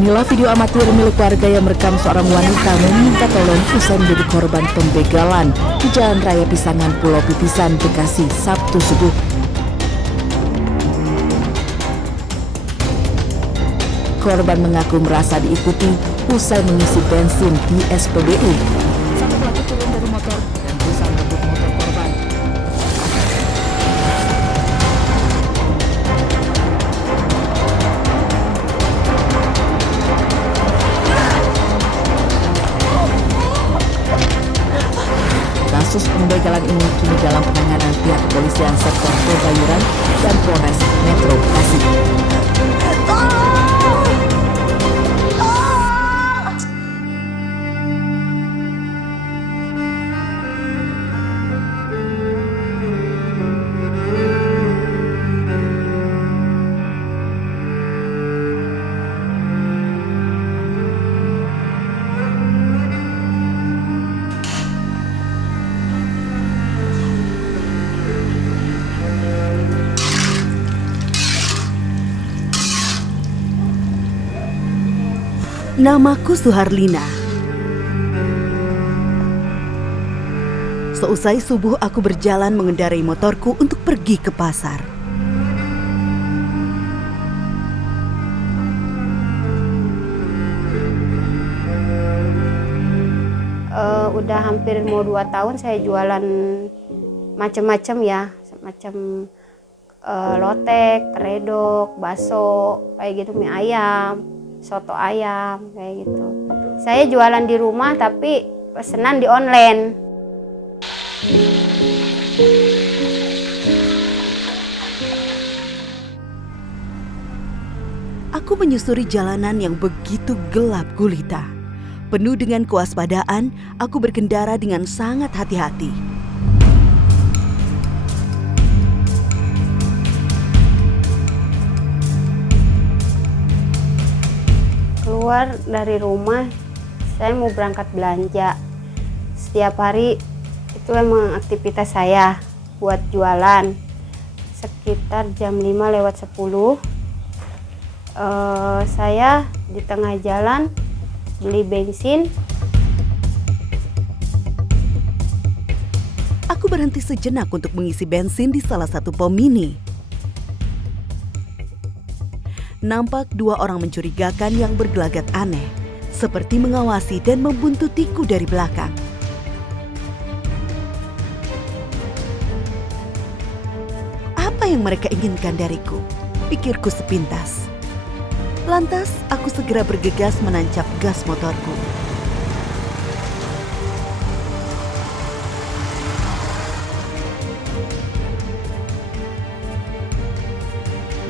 Inilah video amatir milik warga yang merekam seorang wanita meminta tolong usai menjadi korban pembegalan di Jalan Raya Pisangan, Pulau Pipisan, Bekasi, Sabtu subuh. Korban mengaku merasa diikuti usai mengisi bensin di SPBU. Sang pelaku turun dari motor dan berusaha merebut motor korban. Kasus pembegalan ini kini dalam penanganan pihak kepolisian sektor Kebayoran dan Polres Metro Bekasi. Namaku Suharlina. Seusai subuh aku berjalan mengendarai motorku untuk pergi ke pasar. Udah hampir mau 2 tahun saya jualan macam-macam ya, macam lotek, redok, bakso, kayak gitu, mie ayam, soto ayam, kayak gitu. Saya jualan di rumah tapi pesanan di online. Aku menyusuri jalanan yang begitu gelap gulita. Penuh dengan kewaspadaan, aku berkendara dengan sangat hati-hati. Keluar dari rumah, saya mau berangkat belanja. Setiap hari itu memang aktivitas saya buat jualan. Sekitar jam 5:10, saya di tengah jalan beli bensin. Aku berhenti sejenak untuk mengisi bensin di salah satu pom mini. Nampak 2 orang mencurigakan yang bergelagat aneh, seperti mengawasi dan membuntutiku dari belakang. Apa yang mereka inginkan dariku? Pikirku sepintas. Lantas, aku segera bergegas menancap gas motorku.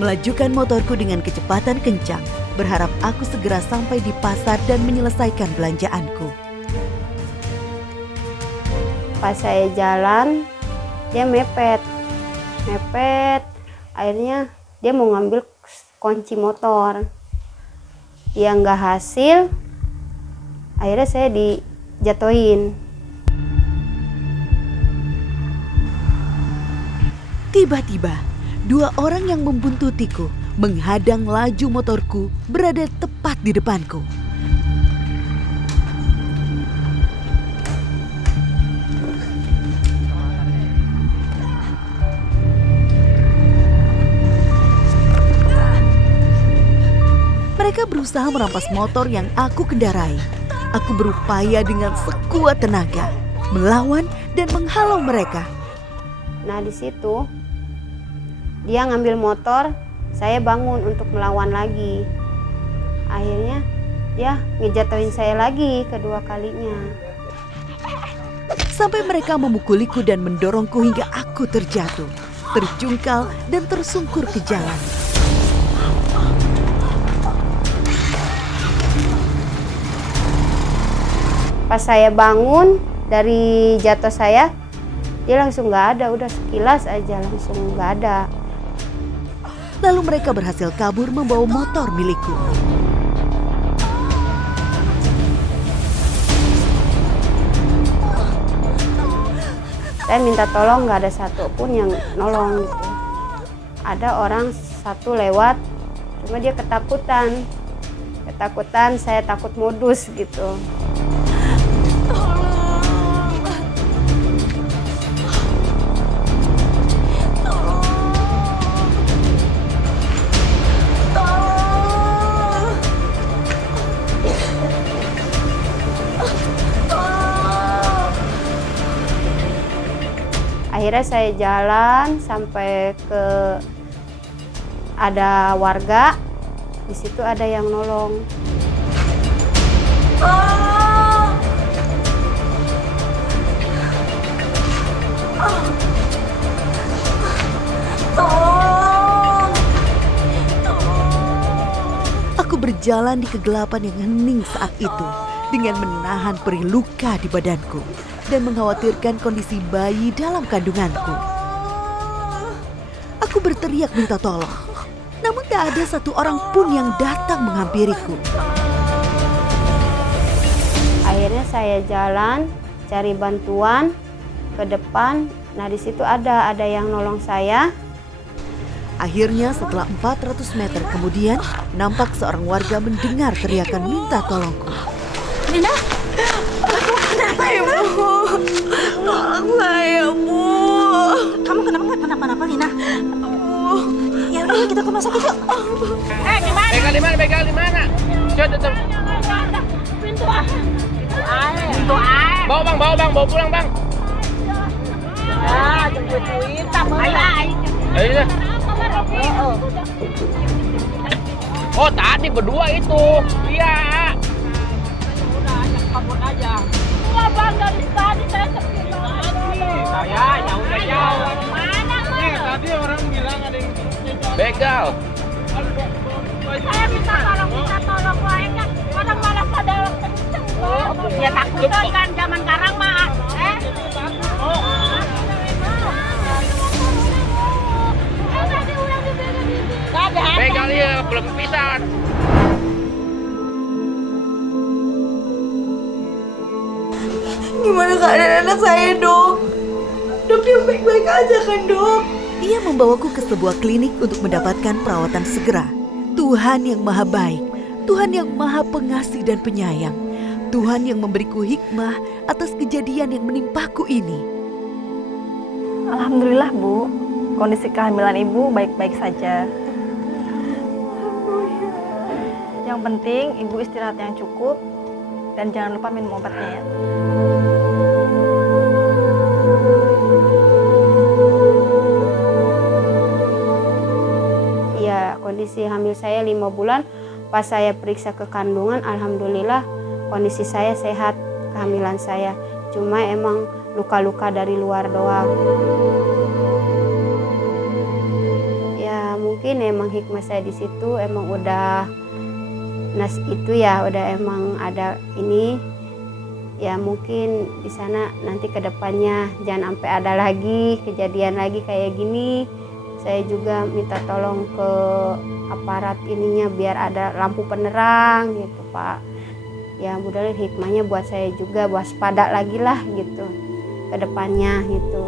Melajukan motorku dengan kecepatan kencang, berharap aku segera sampai di pasar dan menyelesaikan belanjaanku. Pas saya jalan, dia mepet. Akhirnya dia mau ngambil kunci motor. Dia nggak hasil, akhirnya saya dijatuhin. Tiba-tiba, 2 orang yang membuntutiku menghadang laju motorku berada tepat di depanku. Mereka berusaha merampas motor yang aku kendarai. Aku berupaya dengan sekuat tenaga melawan dan menghalau mereka. Nah di situ dia ngambil motor, saya bangun untuk melawan lagi. Akhirnya dia ngejatuhin saya lagi kedua kalinya. Sampai mereka memukuliku dan mendorongku hingga aku terjatuh, terjungkal dan tersungkur ke jalan. Pas saya bangun dari jatuh saya, dia langsung nggak ada, udah sekilas aja langsung nggak ada. Lalu mereka berhasil kabur membawa motor milikku. Saya minta tolong, nggak ada satupun yang nolong gitu. Ada orang satu lewat, cuma dia ketakutan ketakutan, saya takut modus gitu. Akhirnya saya jalan sampai ke ada warga, di situ ada yang nolong. Aku berjalan di kegelapan yang hening saat itu dengan menahan perih luka di badanku dan mengkhawatirkan kondisi bayi dalam kandunganku. Aku berteriak minta tolong, namun tak ada satu orang pun yang datang menghampiriku. Akhirnya saya jalan cari bantuan ke depan. Nah di situ ada yang nolong saya. Akhirnya setelah 400 meter kemudian, nampak seorang warga mendengar teriakan minta tolongku. Lina, kenapa ibu? Tolong saya, Bu. Kamu kenapa, Lina? Ya udah, kita ke rumah sakit yuk. Gimana? Begal di mana? Coba tutup. Pintu air. Bawa pulang, Bang. Ya, jemput kita. Ayo. Oh, tadi berdua itu. Iya. Udah, ajak kabur aja. Enggak, Bang, dari tadi saya sepi banget. Saya ya udah jauh. Mana, Bang? Tadi orang bilang ada yang begal. Saya minta tolong lainnya. Kadang malah pada kenceng. Ya takutan kan zaman sekarang mah. Begal ya, belum pisan. Gimana keadaan anak saya, Dok? Dok, dia baik-baik aja kan, Dok? Ia membawaku ke sebuah klinik untuk mendapatkan perawatan segera. Tuhan yang maha baik, Tuhan yang maha pengasih dan penyayang, Tuhan yang memberiku hikmah atas kejadian yang menimpaku ini. Alhamdulillah, Bu. Kondisi kehamilan Ibu baik-baik saja. Yang penting Ibu istirahat yang cukup dan jangan lupa minum obatnya ya. Ya, kondisi hamil saya 5 bulan. Pas saya periksa ke kandungan, alhamdulillah kondisi saya sehat, kehamilan saya. Cuma emang luka-luka dari luar doang. Ya, mungkin emang hikmah saya di situ emang udah itu ya, udah emang ada ini. Ya mungkin di sana nanti ke depannya jangan sampai ada lagi kejadian lagi kayak gini. Saya juga minta tolong ke aparat ininya biar ada lampu penerang gitu, Pak. Ya mudah-mudahan hikmahnya buat saya juga waspada lagi lah gitu ke depannya gitu.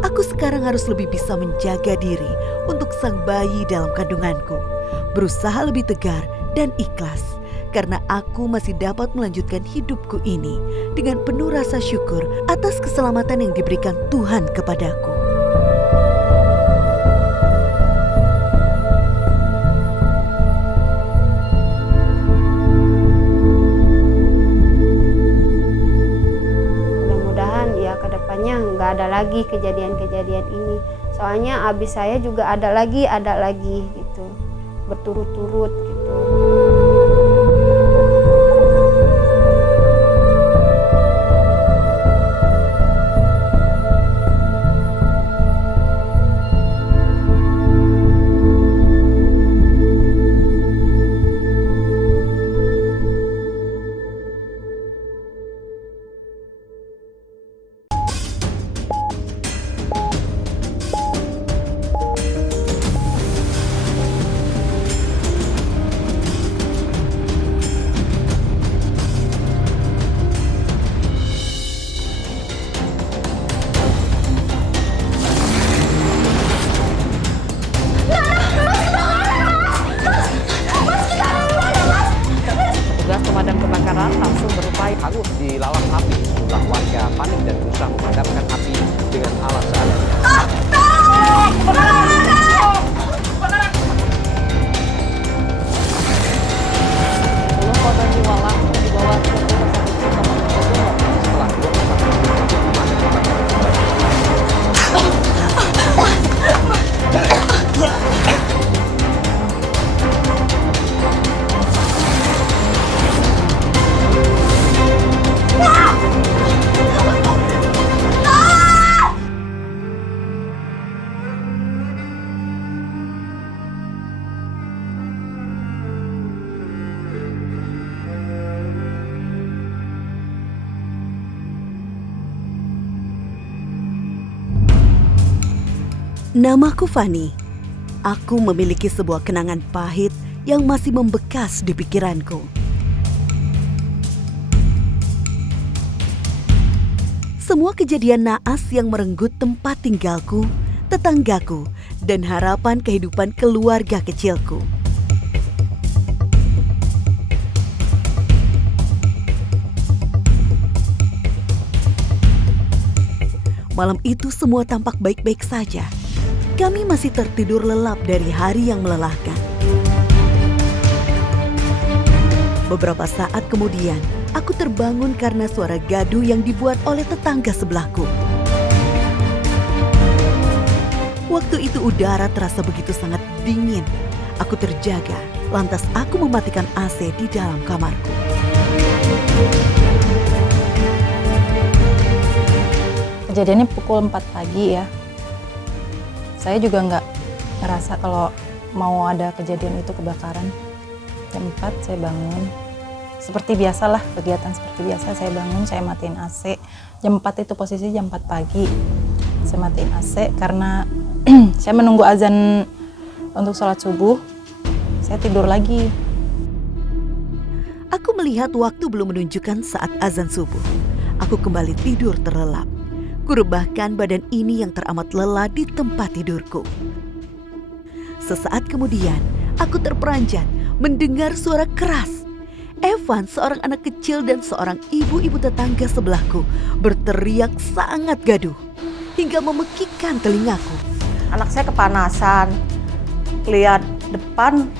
Aku sekarang harus lebih bisa menjaga diri untuk sang bayi dalam kandunganku. Berusaha lebih tegar dan ikhlas karena aku masih dapat melanjutkan hidupku ini dengan penuh rasa syukur atas keselamatan yang diberikan Tuhan kepadaku. Mudah-mudahan ya ke depannya nggak ada lagi kejadian-kejadian ini. Soalnya abis saya juga ada lagi gitu. Berturut-turut gitu. awas api, sejumlah warga panik dan berusaha memadamkan api dengan alat seadanya. Belum korban jiwa langsung dibawa ke rumah sakit Cipinang Bogor. Setelah 21 menit pemadam kebakaran kembali. Namaku Fani. Aku memiliki sebuah kenangan pahit yang masih membekas di pikiranku. Semua kejadian naas yang merenggut tempat tinggalku, tetanggaku, dan harapan kehidupan keluarga kecilku. Malam itu semua tampak baik-baik saja. Kami masih tertidur lelap dari hari yang melelahkan. Beberapa saat kemudian, aku terbangun karena suara gaduh yang dibuat oleh tetangga sebelahku. Waktu itu udara terasa begitu sangat dingin. Aku terjaga, lantas aku mematikan AC di dalam kamarku. Kejadiannya pukul 4 pagi ya. Saya juga nggak ngerasa kalau mau ada kejadian itu kebakaran. Jam 4 saya bangun. Seperti biasalah, kegiatan seperti biasa saya bangun, saya matiin AC. Jam 4 itu posisi jam 4 pagi. Saya matiin AC karena saya menunggu azan untuk sholat subuh. Saya tidur lagi. Aku melihat waktu belum menunjukkan saat azan subuh. Aku kembali tidur terlelap. Kurebahkan badan ini yang teramat lelah di tempat tidurku. Sesaat kemudian, aku terperanjat mendengar suara keras. Evan, seorang anak kecil dan seorang ibu-ibu tetangga sebelahku, berteriak sangat gaduh hingga memekikkan telingaku. Anak saya kepanasan, lihat depan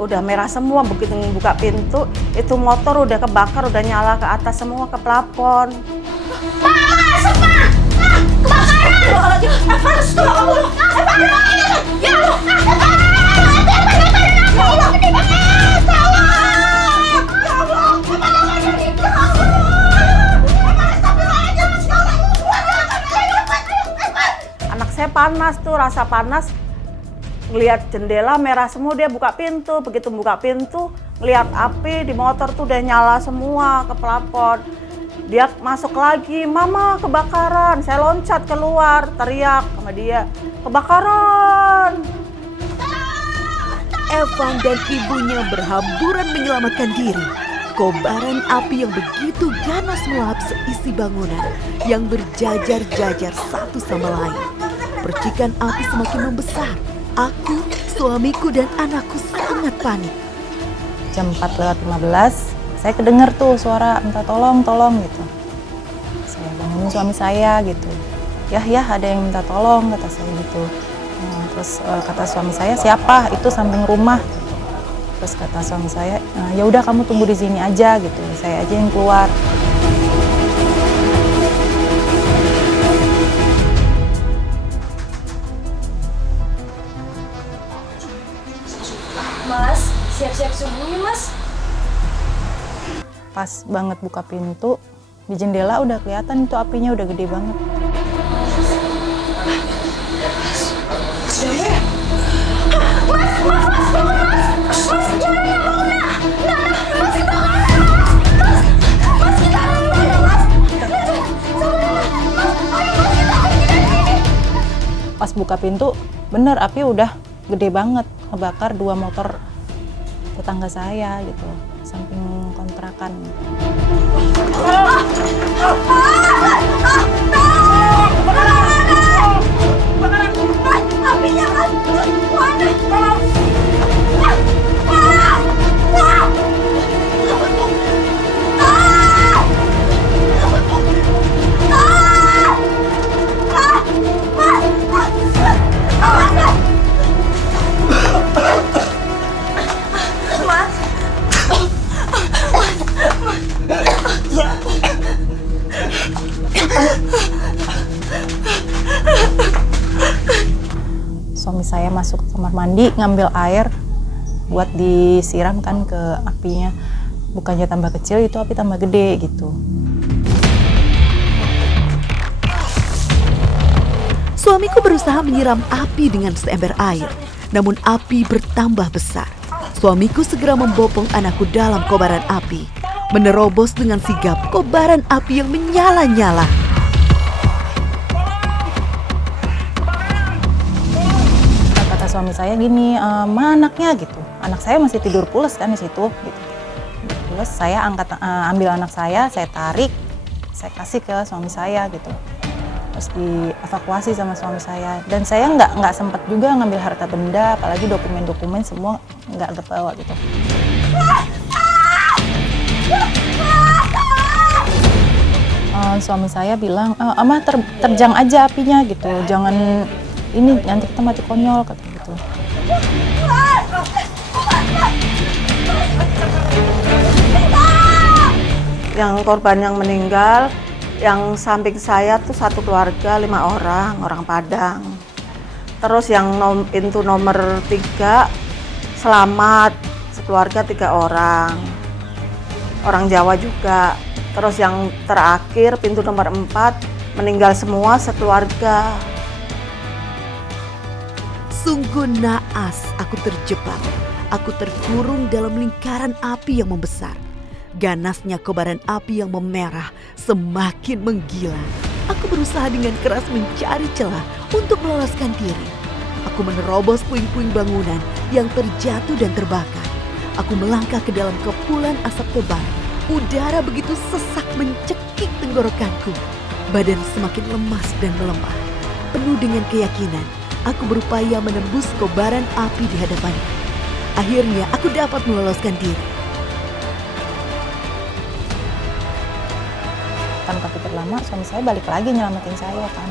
udah merah semua. Begitu buka pintu, itu motor udah kebakar, udah nyala ke atas semua, ke plafon. Anak saya panas tuh, rasa panas. Ngelihat jendela merah semua, dia buka pintu. Begitu buka pintu, ngelihat api di motor tuh udah nyala semua ke plafon. Dia masuk lagi, "Mama, kebakaran." Saya loncat keluar, teriak sama dia, "Kebakaran!" Evan dan ibunya berhamburan menyelamatkan diri. Kobaran api yang begitu ganas melahap seisi bangunan yang berjajar-jajar satu sama lain. Percikan api semakin membesar. Aku, suamiku, dan anakku sangat panik. Jam 4:15, saya kedengar tuh suara minta tolong gitu. Saya bangunin suami saya gitu. Ya ada yang minta tolong, kata saya gitu. Terus kata suami saya, "Siapa? Itu samping rumah." Terus kata suami saya, "Ya udah kamu tunggu di sini aja gitu. Saya aja yang keluar." Mas, siap-siap subuhnya, Mas. Pas banget buka pintu, di jendela udah kelihatan itu apinya udah gede banget. Pas buka pintu, bener api udah gede banget, ngebakar 2 motor tetangga saya gitu, samping kontrakan. Suami saya masuk ke kamar mandi ngambil air buat disiram kan ke apinya. Bukannya tambah kecil, itu api tambah gede gitu. Suamiku berusaha menyiram api dengan seember air, namun api bertambah besar. Suamiku segera membopong anakku dalam kobaran api, menerobos dengan sigap kobaran api yang menyala-nyala. Kata suami saya gini, mana anaknya gitu. Anak saya masih tidur pules kan di situ. Gitu. Terus saya ambil anak saya tarik, saya kasih ke suami saya gitu. Terus dievakuasi sama suami saya. Dan saya nggak sempat juga ngambil harta benda, apalagi dokumen-dokumen semua nggak terbawa gitu. Suami saya bilang, Ama terjang aja apinya gitu, jangan ini nanti kita mati konyol kata gitu. Yang korban yang meninggal, yang samping saya tuh satu keluarga 5 orang Padang. Terus yang pintu nomor 3 selamat, sekeluarga 3 orang Jawa juga. Terus yang terakhir pintu nomor 4 meninggal semua sekeluarga. Sungguh naas aku terjebak. Aku terkurung dalam lingkaran api yang membesar. Ganasnya kobaran api yang memerah semakin menggila. Aku berusaha dengan keras mencari celah untuk meloloskan diri. Aku menerobos puing-puing bangunan yang terjatuh dan terbakar. Aku melangkah ke dalam kepulan asap tebal. Udara begitu sesak mencekik tenggorokanku. Badan semakin lemas dan melemah. Penuh dengan keyakinan, aku berupaya menembus kobaran api di hadapanku. Akhirnya aku dapat meloloskan diri. Tanpa pikir lama, suami saya balik lagi nyelamatin saya kan.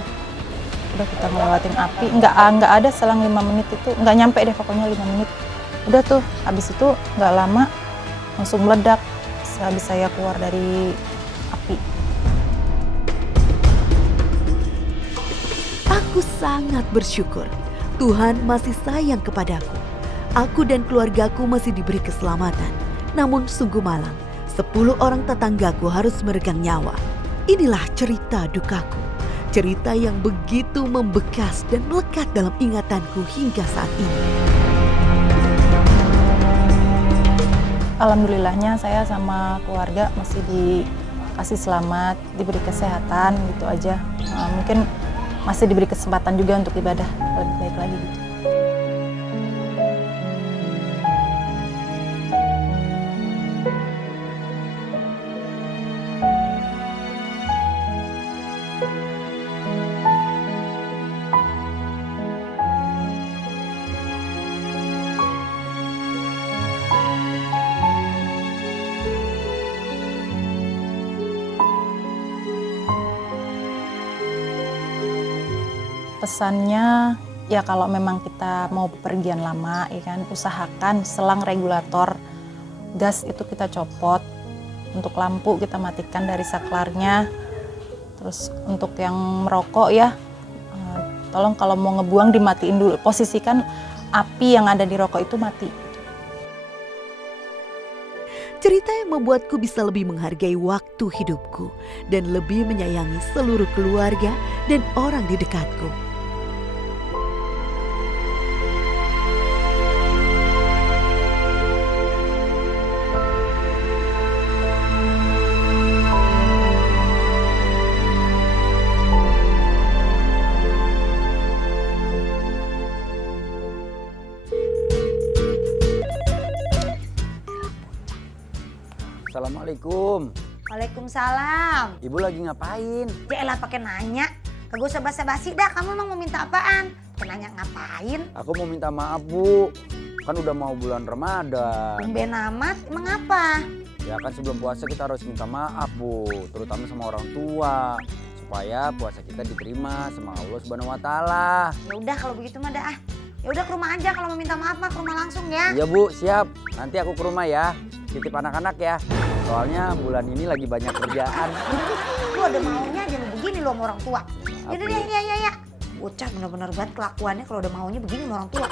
Udah kita ngelewatin api, nggak ada selang 5 menit itu, nggak nyampe deh pokoknya 5 menit. Udah tuh, habis itu nggak lama langsung meledak sehabis saya keluar dari api. Aku sangat bersyukur Tuhan masih sayang kepadaku. Aku dan keluargaku masih diberi keselamatan. Namun sungguh malang, 10 orang tetanggaku harus meregang nyawa. Inilah cerita dukaku. Cerita yang begitu membekas dan melekat dalam ingatanku hingga saat ini. Alhamdulillahnya saya sama keluarga masih dikasih selamat, diberi kesehatan gitu aja. Mungkin masih diberi kesempatan juga untuk ibadah lebih baik lagi gitu. Pesannya ya kalau memang kita mau bepergian lama ya kan, usahakan selang regulator gas itu kita copot, untuk lampu kita matikan dari saklarnya. Terus untuk yang merokok ya tolong kalau mau ngebuang dimatiin dulu, posisikan api yang ada di rokok itu mati. Cerita yang membuatku bisa lebih menghargai waktu hidupku dan lebih menyayangi seluruh keluarga dan orang di dekatku. Assalamualaikum. Waalaikumsalam. Ibu lagi ngapain? Jaelah pakai nanya. Kagak usah basa-basi dah. Kamu emang mau minta apaan? Pakai nanya ngapain? Aku mau minta maaf, Bu. Kan udah mau bulan Ramadan. Tumben amat. Emang apa? Ya kan sebelum puasa kita harus minta maaf, Bu. Terutama sama orang tua. Supaya puasa kita diterima sama Allah Subhanahu wa Ta'ala. Ya udah kalau begitu mah dah. Ya udah ke rumah aja, kalau mau minta maaf mah ke rumah langsung ya. Iya, Bu, siap. Nanti aku ke rumah ya. Titip anak-anak ya. Soalnya bulan ini lagi banyak kerjaan. Lu ada maunya aja lu begini lu sama orang tua. Yaudah deh, ya. Bocah bener-bener banget kelakuannya kalau udah maunya begini sama orang tua.